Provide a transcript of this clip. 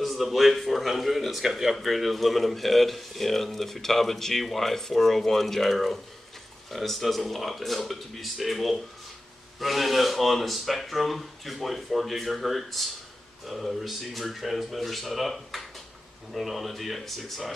This is the Blade 400. It's got the upgraded aluminum head and the Futaba GY401 gyro. This does a lot to help it to be stable. Running it on a Spectrum 2.4 gigahertz receiver transmitter setup. Run on a DX6i.